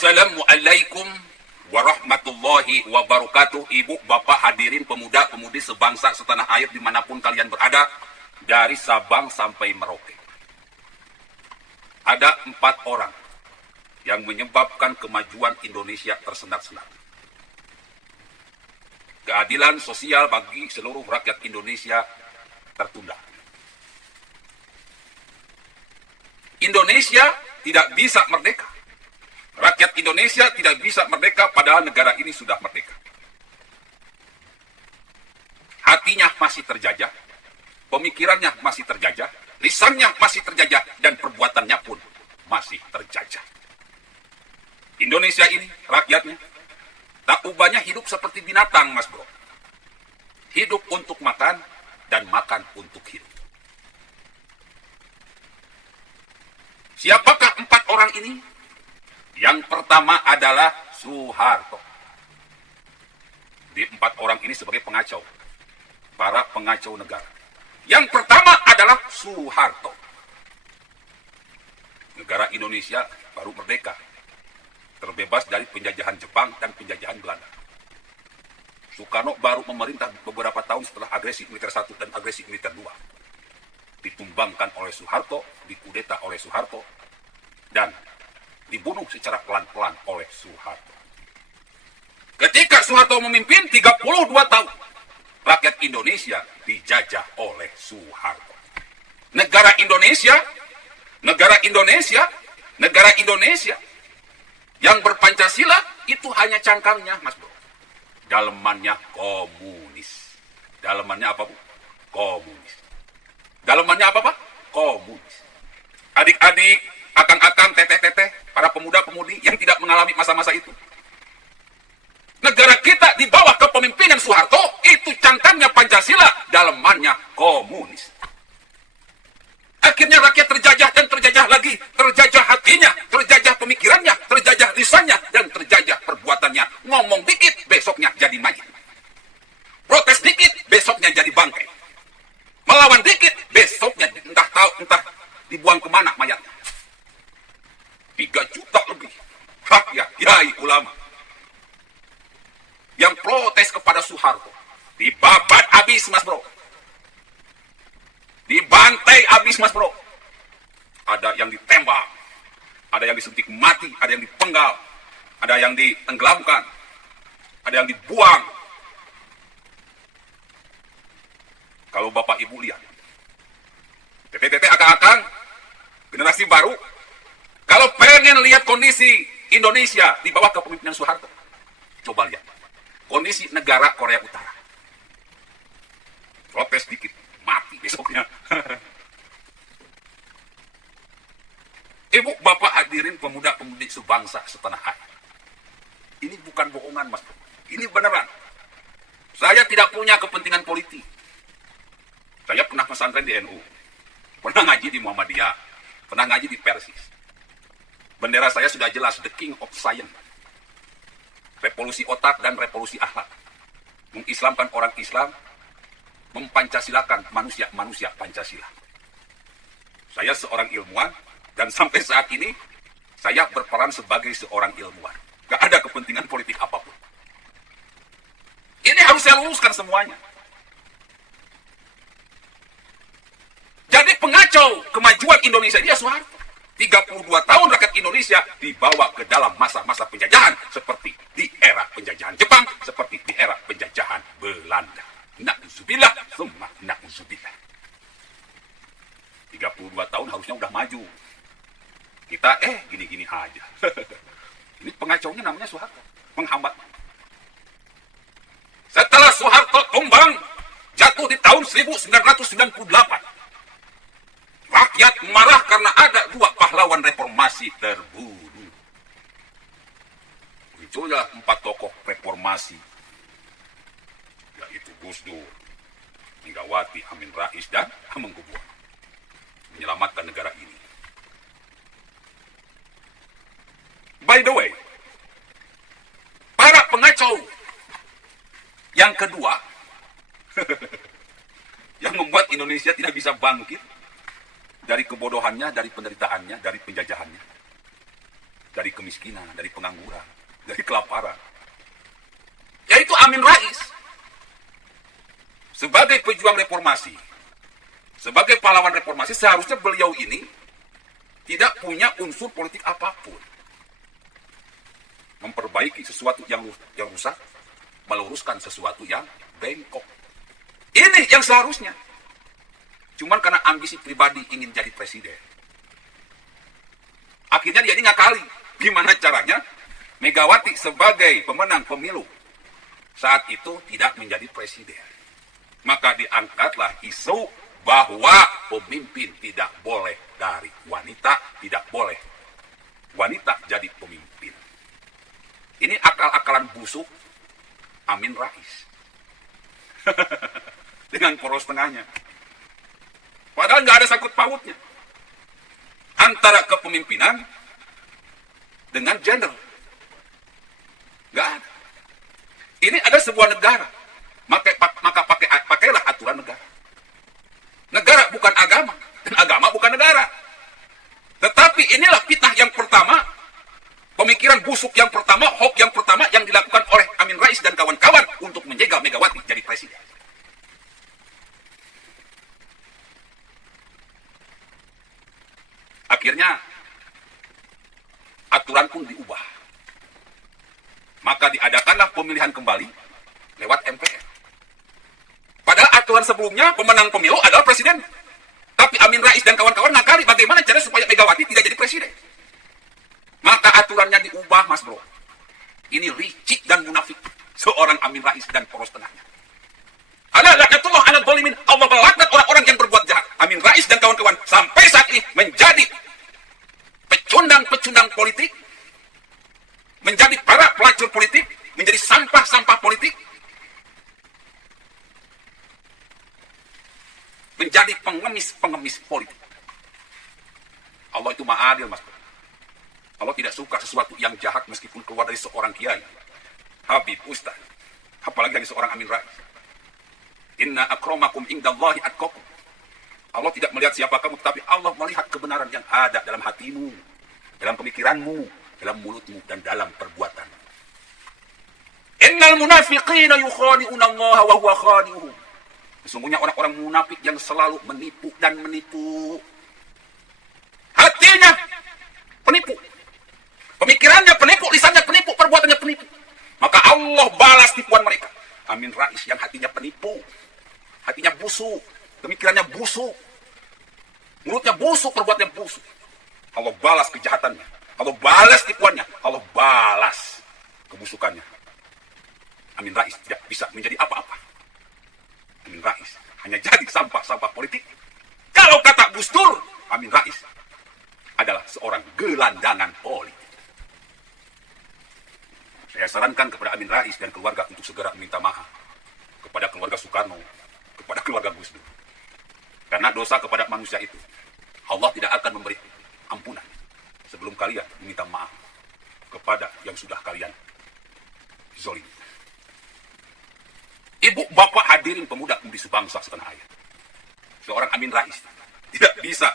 Assalamualaikum warahmatullahi wabarakatuh. Ibu, bapak, hadirin pemuda-pemudi sebangsa setanah air dimanapun kalian berada, dari Sabang sampai Merauke. Ada 4 orang yang menyebabkan kemajuan Indonesia tersendat-sendat. Keadilan sosial bagi seluruh rakyat Indonesia tertunda. Indonesia tidak bisa merdeka. Rakyat Indonesia tidak bisa merdeka padahal negara ini sudah merdeka. Hatinya masih terjajah, pemikirannya masih terjajah, lisannya masih terjajah, dan perbuatannya pun masih terjajah. Indonesia ini, rakyatnya, tak ubahnya hidup seperti binatang, Mas Bro. Hidup untuk makan dan makan untuk hidup. Siapakah 4 orang ini? Yang pertama adalah Soeharto. Di 4 orang ini sebagai pengacau, para pengacau negara. Yang pertama adalah Soeharto. Negara Indonesia baru merdeka, terbebas dari penjajahan Jepang dan penjajahan Belanda. Soekarno baru memerintah beberapa tahun setelah agresi militer 1 dan agresi militer 2. Ditumbangkan oleh Soeharto, dikudeta oleh Soeharto, dan dibunuh secara pelan-pelan oleh Soeharto. Ketika Soeharto memimpin 32 tahun, rakyat Indonesia dijajah oleh Soeharto. Negara Indonesia yang berpancasila itu hanya cangkangnya, Mas Bro. Dalemannya komunis. Dalemannya apa, Bu? Komunis. Dalemannya apa, Pak? Komunis. Adik-adik, akang-akang, teteh-teteh, para pemuda-pemudi yang tidak mengalami masa-masa itu. Negara kita di bawah kepemimpinan Soeharto itu cangkangnya Pancasila, dalemannya komunis. Akhirnya rakyat terjajah dan terjajah lagi, terjajah hatinya, terjajah pemikirannya, terjajah lisannya, dan terjajah perbuatannya. Ngomong dikit, besoknya jadi mayit. Protes dikit, besoknya jadi bangkai. Melawan dikit, besoknya entah dibuang kemana mayatnya. 3 juta lebih rakyat, kiai, ulama yang protes kepada Soeharto dibabat habis, Mas Bro. Dibantai habis, Mas Bro. Ada yang ditembak, ada yang disuntik mati, ada yang dipenggal, ada yang ditenggelamkan, ada yang dibuang. Kalau Bapak Ibu lihat, teteh-teteh, akang-akang, generasi baru, kalau pengen lihat kondisi Indonesia di bawah kepemimpinan Soeharto, coba lihat kondisi negara Korea Utara. Protes dikit, mati besoknya. Ibu, Bapak, hadirin pemuda-pemudi sebangsa setanah air. Ini bukan bohongan, Mas. Ini beneran. Saya tidak punya kepentingan politik. Saya pernah pesantren di NU, pernah ngaji di Muhammadiyah, pernah ngaji di Persis. Bendera saya sudah jelas, the king of science. Revolusi otak dan revolusi akhlak. Mengislamkan orang Islam, mempancasilakan manusia Pancasila. Saya seorang ilmuwan, dan sampai saat ini, saya berperan sebagai seorang ilmuwan. Gak ada kepentingan politik apapun. Ini harus saya luruskan semuanya. Jadi pengacau kemajuan Indonesia dia Soeharto. 32 tahun rakyat Indonesia dibawa ke dalam masa-masa penjajahan, seperti di era penjajahan Jepang, seperti di era penjajahan Belanda. Na'udzubillah, summa na'udzubillah. 32 tahun harusnya udah maju. Kita gini-gini aja. Ini pengacaunya namanya Soeharto, penghambat. Setelah Soeharto tumbang, jatuh di tahun 1998. Rakyat marah karena ada 2 pahlawan reformasi terbunuh. Muncullah 4 tokoh reformasi, yaitu Gus Dur, Megawati, Amin Rais, dan Hamengkubuwana, menyelamatkan negara ini. By the way, para pengacau yang kedua yang membuat Indonesia tidak bisa bangkit dari kebodohannya, dari penderitaannya, dari penjajahannya, dari kemiskinan, dari pengangguran, dari kelaparan. Yaitu Amin Rais. Sebagai pejuang reformasi, sebagai pahlawan reformasi, seharusnya beliau ini tidak punya unsur politik apapun. Memperbaiki sesuatu yang rusak, meluruskan sesuatu yang bengkok. Ini yang seharusnya. Cuman karena ambisi pribadi ingin jadi presiden, akhirnya dia ini ngakali. Gimana caranya Megawati sebagai pemenang pemilu saat itu tidak menjadi presiden. Maka diangkatlah isu bahwa pemimpin tidak boleh dari wanita, tidak boleh wanita jadi pemimpin. Ini akal-akalan busuk Amin Rais. Dengan poros tengahnya. Padahal nggak ada sangkut pautnya antara kepemimpinan dengan gender. Nggak ada. Ini ada sebuah negara. Maka pakailah aturan negara. Negara bukan agama, dan agama bukan negara. Tetapi inilah fitnah yang pertama, pemikiran busuk yang pertama, hoax yang pertama yang dilakukan oleh Amin Rais dan kawan-kawan untuk menjegal Megawati jadi presiden. Akhirnya aturan pun diubah. Maka diadakanlah pemilihan kembali lewat MPR. Padahal aturan sebelumnya pemenang pemilu adalah presiden. Tapi Amin Rais dan kawan-kawan ngakali bagaimana cara supaya Megawati tidak jadi presiden. Maka aturannya diubah, Mas Bro. Ini licik dan munafik seorang Amin Rais dan poros tengahnya. Ala laknatullah ala zalimin. Allah melaknat orang-orang yang berbuat jahat. Amin Rais dan kawan-kawan sampai saat ini menjadi pecundang-pecundang politik, menjadi para pelacur politik, menjadi sampah-sampah politik, menjadi pengemis-pengemis politik. Allah itu maha adil, Mas. Allah tidak suka sesuatu yang jahat meskipun keluar dari seorang kiai, habib, ustaz, apalagi dari seorang Amin Rais. Inna akramakum indallahi atqakum. Allah tidak melihat siapa kamu, tapi Allah melihat kebenaran yang ada dalam hatimu, dalam pemikiranmu, dalam mulutmu, dan dalam perbuatan. Innal munafiqina yukhadi'una Allah wa huwa khadi'uhum. Sesungguhnya orang-orang munafik yang selalu menipu dan menipu. Hatinya penipu, pemikirannya penipu, lisannya penipu, perbuatannya penipu. Maka Allah balas tipuan mereka. Amin Rais yang hatinya penipu, hatinya busuk, pemikirannya busuk, mulutnya busuk, perbuatannya busuk. Allah balas kejahatannya, Allah balas tipuannya, Allah balas kebusukannya. Amin Rais tidak bisa menjadi apa-apa. Amin Rais hanya jadi sampah-sampah politik. Kalau kata Gus Dur, Amin Rais adalah seorang gelandangan politik. Saya sarankan kepada Amin Rais dan keluarga untuk segera meminta maaf kepada keluarga Soekarno, kepada keluarga Gus Dur. Karena dosa kepada manusia itu, Allah tidak akan memberi ampunan sebelum kalian meminta maaf kepada yang sudah kalian zolim. Ibu, bapak, hadirin pemuda-pemudi sebangsa setanah air. Seorang Amin Rais tidak bisa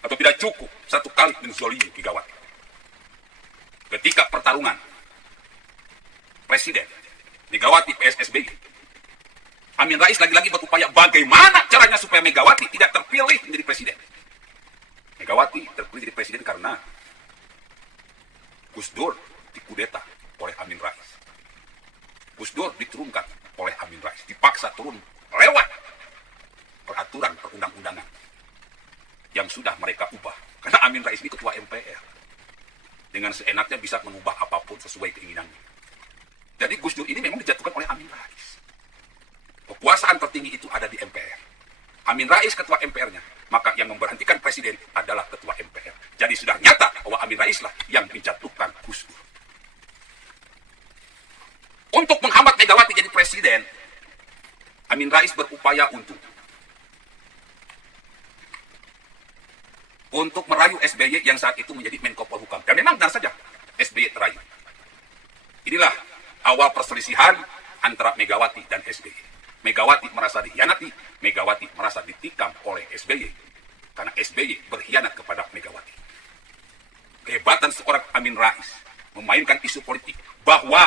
atau tidak cukup satu kali menzolimi Megawati. Ketika pertarungan Presiden Megawati vs SBY, Amin Rais lagi-lagi berupaya bagaimana caranya supaya Megawati tidak terpilih menjadi presiden. Megawati terpilih jadi presiden karena Gus Dur dikudeta oleh Amin Rais. Gus Dur diturunkan oleh Amin Rais, dipaksa turun lewat peraturan perundang-undangan yang sudah mereka ubah. Karena Amin Rais ini ketua MPR, dengan seenaknya bisa mengubah apapun sesuai keinginannya. Jadi Gus Dur ini memang dijatuhkan oleh Amin Rais. Kekuasaan tertinggi itu ada di MPR. Amin Rais ketua MPR-nya, maka yang memberhentikan presiden adalah ketua MPR. Jadi sudah nyata bahwa Amin Rais lah yang menjatuhkan Gus Dur. Untuk menghambat Megawati jadi presiden, Amin Rais berupaya untuk merayu SBY yang saat itu menjadi Menko Polhukam. Dan memang benar saja, SBY terayu. Inilah awal perselisihan antara Megawati dan SBY. Megawati merasa dikhianati, Megawati merasa ditikam oleh SBY. Karena SBY berkhianat kepada Megawati. kehebatan seorang Amin Rais memainkan isu politik bahwa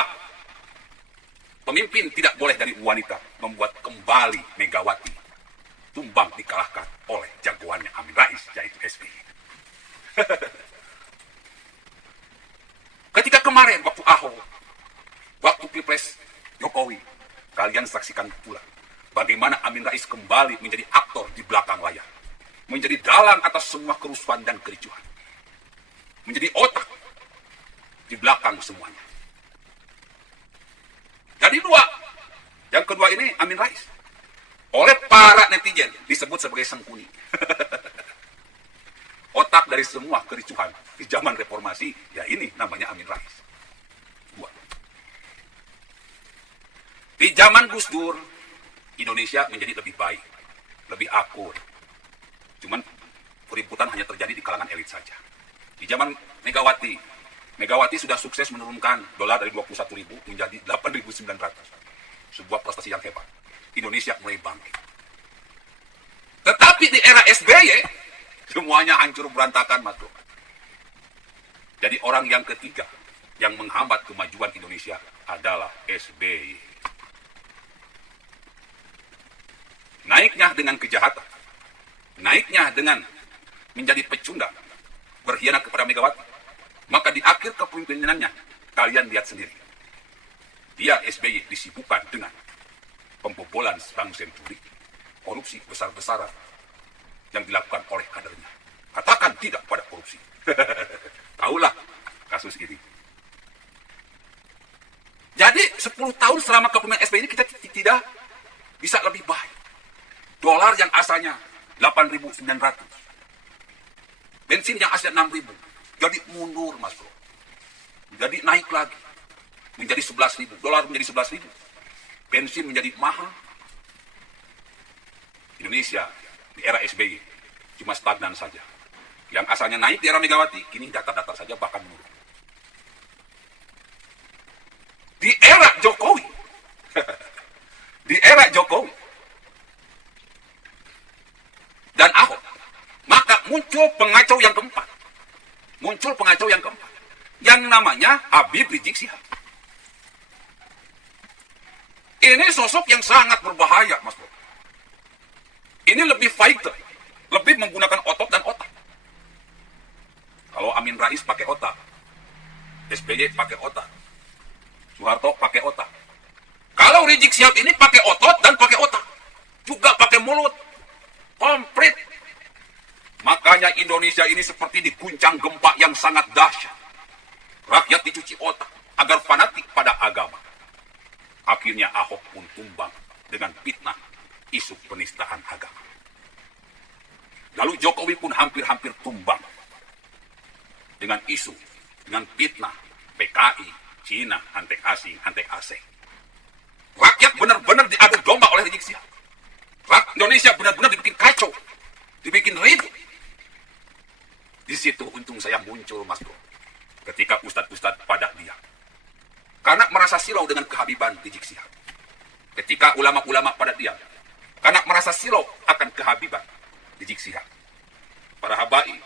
pemimpin tidak boleh dari wanita membuat kembali Megawati tumbang dikalahkan oleh jagoannya Amin Rais, yaitu SBY. Ketika kemarin waktu Ahok, waktu Pilpres Jokowi, kalian saksikan pula bagaimana Amin Rais kembali menjadi aktor di belakang layar, menjadi dalang atas semua kerusuhan dan kericuhan, menjadi otak di belakang semuanya. Jadi dua, yang kedua ini Amin Rais, oleh para netizen disebut sebagai Sengkuni. Otak dari semua kericuhan di zaman reformasi, ya ini namanya Amin Rais. Dua. Di zaman Gus Dur, Indonesia menjadi lebih baik, lebih akur. Cuman keributan hanya terjadi di kalangan elit saja. Di zaman Megawati, Megawati sudah sukses menurunkan dolar dari 21.000 menjadi 8.900. Sebuah prestasi yang hebat. Indonesia mulai bangkit. Tetapi di era SBY, semuanya hancur berantakan, Mas Bro. Jadi orang yang ketiga yang menghambat kemajuan Indonesia adalah SBY. Naiknya dengan kejahatan, naiknya dengan menjadi pecundang, berkhianat kepada Megawati. Maka di akhir kepemimpinannya, kalian lihat sendiri. Dia SBY disibukkan dengan pembobolan bank senturi, korupsi besar-besaran yang dilakukan oleh kadernya. Katakan tidak pada korupsi. Tahulah kasus ini. Jadi 10 tahun selama kepemimpinan SBY ini kita tidak bisa lebih baik. Dolar yang asalnya 8.900. Bensin yang asalnya 6.000. Jadi mundur, Mas Bro. Jadi naik lagi. Menjadi 11.000. Dolar menjadi 11.000. Bensin menjadi mahal. Indonesia di era SBY cuma stagnan saja. Yang asalnya naik di era Megawati, kini datar-datar saja bahkan menurun. Di era Jokowi, di era Jokowi dan Ahok, maka muncul pengacau yang keempat. Muncul pengacau yang keempat. Yang namanya Habib Rizik Syihab. Ini sosok yang sangat berbahaya, Mas Bro. Ini lebih fighter, lebih menggunakan otot dan otak. Kalau Amin Rais pakai otak, SBY pakai otak, Soeharto pakai otak. Kalau Rizik Syihab ini pakai otot dan pakai otak, juga pakai mulut, komplit. Makanya Indonesia ini seperti diguncang gempa yang sangat dahsyat. Rakyat dicuci otak agar fanatik pada agama. Akhirnya Ahok pun tumbang dengan fitnah isu penistaan agama. Lalu Jokowi pun hampir-hampir tumbang dengan isu, dengan fitnah PKI, Cina, antek asing, antek asing. Rakyat benar-benar diadu domba oleh Rizik Syihab. Indonesia benar-benar dibikin kacau, dibikin ribut. Di situ untung saya muncul, Mas Bro, ketika ustadz-ustadz pada diam. Karena merasa silau dengan kehabiban Rizik Syihab. Ketika ulama-ulama pada diam, karena merasa silau akan kehabiban Rizik Syihab. Para habai,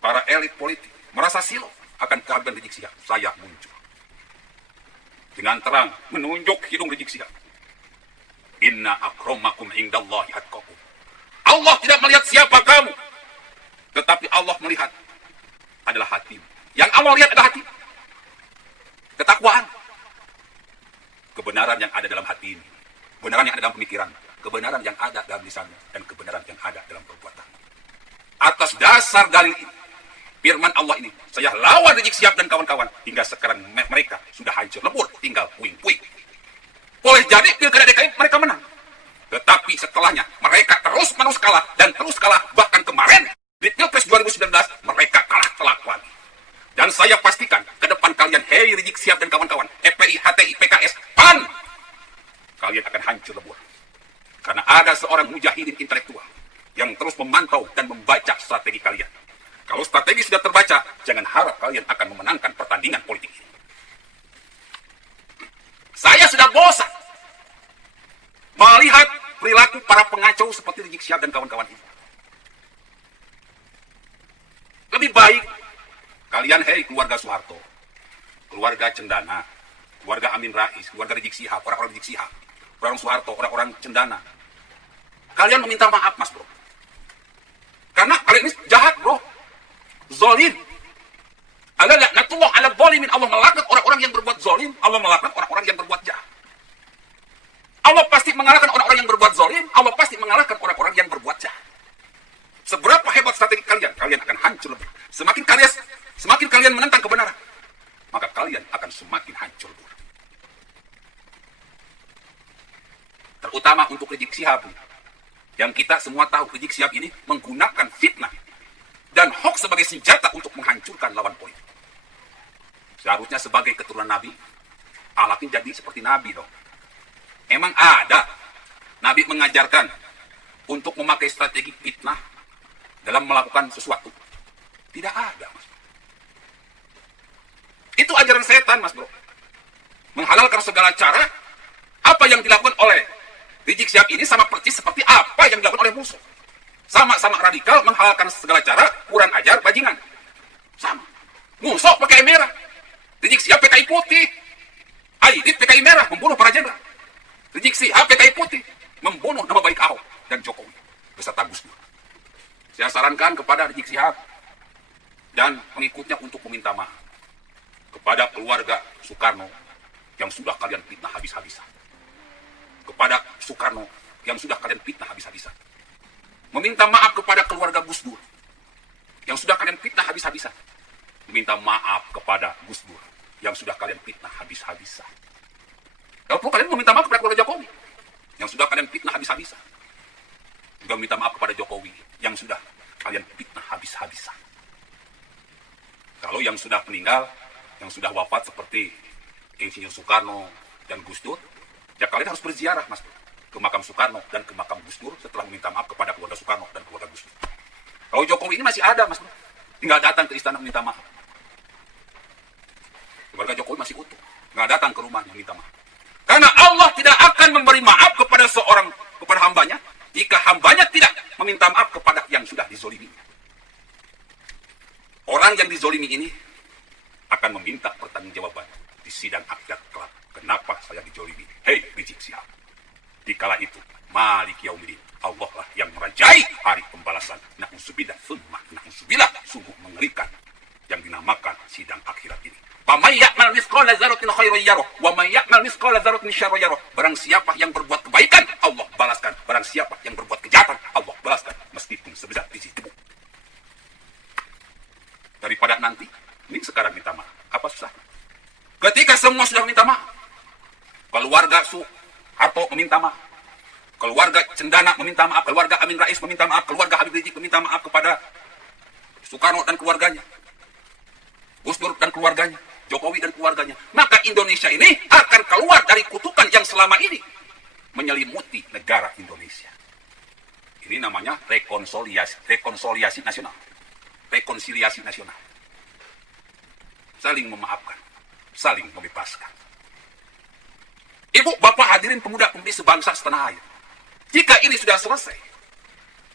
para elit politik, merasa silau akan kehabiban Rizik Syihab. Saya muncul. Dengan terang menunjuk hidung Rizik Syihab. Inna akramakum indallahi atqakum. Allah tidak melihat siapa kamu, tetapi Allah melihat adalah hatimu. Yang Allah lihat adalah hati. Ketakwaan. Kebenaran yang ada dalam hati ini. Kebenaran yang ada dalam pemikiran. Kebenaran yang ada dalam lisan. Dan kebenaran yang ada dalam perbuatan. Atas dasar dalil ini, firman Allah ini, saya lawan Rizik Syihab dan kawan-kawan. Hingga sekarang mereka sudah hancur lebur. Tinggal puing-puing. Boleh jadi pilkada DKI mereka menang. Tetapi setelahnya mereka terus-menerus kalah. Dan terus kalah. Bahkan kemarin di Pilpres 2019 mereka kalah telak lagi. Dan saya pastikan ke depan kalian, hei Rizik Syihab dan kawan-kawan, FPI, HTI, PKS, PAN, kalian akan hancur lebur. Karena ada seorang mujahidin intelektual yang terus memantau dan membaca strategi kalian. Kalau strategi sudah terbaca, jangan harap kalian akan memenangkan pertandingan politik ini. Saya sudah bosan melihat perilaku para pengacau seperti Rizik Syihab dan kawan-kawan ini. lebih baik kalian, hei keluarga Soeharto, keluarga Cendana, keluarga Amin Rais, keluarga Rizik Syihab, orang-orang Rizik Syihab, orang Soeharto, orang-orang Cendana, kalian meminta maaf, Mas Bro. Karena kalian ini jahat, Bro. Zalim. Ala la'natullah 'alal zalimin. Allah melaknat orang-orang yang berbuat zalim, Allah melaknat orang-orang yang berbuat jahat. Allah pasti mengalahkan orang-orang yang berbuat zalim, Allah pasti mengalahkan orang-orang yang berbuat jahat. Seberapa hebat strategi kalian, kalian akan hancur. Semakin kalian menentang kebenaran, maka kalian akan semakin hancur. Terutama untuk Rizik Syihab, yang kita semua tahu Rizik Syihab ini menggunakan fitnah dan hoax sebagai senjata untuk menghancurkan lawan politik. Seharusnya sebagai keturunan Nabi, akhlaknya jadi seperti Nabi dong. Emang ada Nabi mengajarkan untuk memakai strategi fitnah dalam melakukan sesuatu? Tidak ada, Mas. Itu ajaran setan, Mas Bro. Menghalalkan segala cara. Apa yang dilakukan oleh Rizik Syihab ini sama persis seperti apa yang dilakukan oleh musuh. Sama-sama radikal, menghalalkan segala cara, kurang ajar, bajingan. Sama. Musuh pakai merah, Rizik Syihab PKI putih. Aidit PKI merah, membunuh para jenderal. Rizik Syihab PKI putih, membunuh nama baik Ahok dan Jokowi beserta Gus Dur. Saya sarankan kepada Rizik Syihab dan pengikutnya untuk meminta maaf kepada keluarga Soekarno yang sudah kalian fitnah habis-habisan. Kepada Soekarno yang sudah kalian fitnah habis-habisan. Meminta maaf kepada keluarga Gus Dur yang sudah kalian fitnah habis-habisan. Meminta maaf kepada Gus Dur yang sudah kalian fitnah habis-habisan. Kalau perlu kalian meminta maaf kepada keluarga Jokowi yang sudah kalian fitnah habis-habisan. Juga minta maaf kepada Jokowi yang sudah kalian fitnah habis-habisan. Kalau yang sudah meninggal, yang sudah wafat seperti Insinyur Soekarno dan Gus Dur, ya kalian harus berziarah, Mas, ke makam Soekarno dan ke makam Gus Dur setelah meminta maaf kepada keluarga Soekarno dan keluarga Gus Dur. Kalau Jokowi ini masih ada, Mas, tinggal datang ke istana meminta maaf. Keluarga Jokowi masih utuh, nggak datang ke rumahnya minta maaf. Karena Allah tidak akan memberi maaf kepada kepada hambanya jika hambanya tidak meminta maaf kepada yang sudah dizolimi. Orang yang dizolimi ini akan meminta pertanggungjawaban di sidang akhirat kelak. Kenapa saya dizolimi? Hei Rizik Syihab. Dikala itu, Malik Yaumiddin, Allah lah yang merajai hari pembalasan. Na'udzubillah, sungguh mengerikan yang dinamakan sidang akhirat ini. Faman ya'mal mithqala dzarratin khairan yarah wa man ya'mal mithqala dzarratin syarran yarah. Barang siapa yang berbuat kebaikan, Allah balaskan. Barang siapa yang berbuat kejahatan, Allah balaskan meskipun sebesar biji debu. Daripada nanti, ini sekarang minta maaf. Apa susah? Ketika semua sudah minta maaf, keluarga Soeharto meminta maaf, keluarga Cendana meminta maaf, keluarga Amin Rais meminta maaf, keluarga Habib Rizik meminta maaf kepada Soekarno dan keluarganya, Gus Dur dan keluarganya, Jokowi dan keluarganya, maka Indonesia ini akan keluar dari kutukan yang selama ini menyelimuti negara Indonesia. Ini namanya rekonsiliasi nasional. Rekonsiliasi nasional. Saling memaafkan, saling membebaskan. Ibu, bapak, hadirin pemuda-pemudi sebangsa setanah air. Jika ini sudah selesai,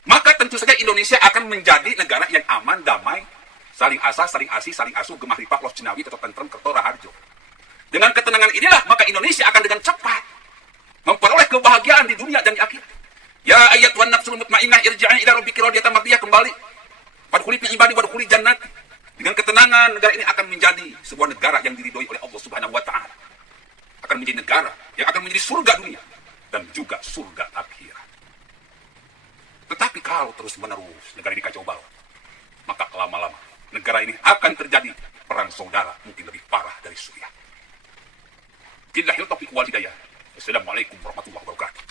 maka tentu saja Indonesia akan menjadi negara yang aman, damai, saling asah, saling asih, saling asuh, gemah ripah, loh cenawi, tetap tentrem, kertora harjo. Dengan ketenangan inilah, maka Indonesia akan dengan cepat memperoleh kebahagiaan di dunia dan di akhirat. Ya ayyatuhan nafsul mutmainnah irji'i ila rabbiki radiyatan mardiyah, kembali. Wadkhuli fi ibadi wadkhuli jannati. Dengan ketenangan, negara ini akan menjadi sebuah negara yang diridhoi oleh Allah Subhanahu wa taala. Akan menjadi negara yang akan menjadi surga dunia dan juga surga akhirat. Tetapi kalau terus-menerus negara ini kacau balau, maka lama-lama negara ini akan terjadi perang saudara mungkin lebih parah dari Suriah. Billahil taufiq wal hidayah. Assalamualaikum warahmatullahi wabarakatuh.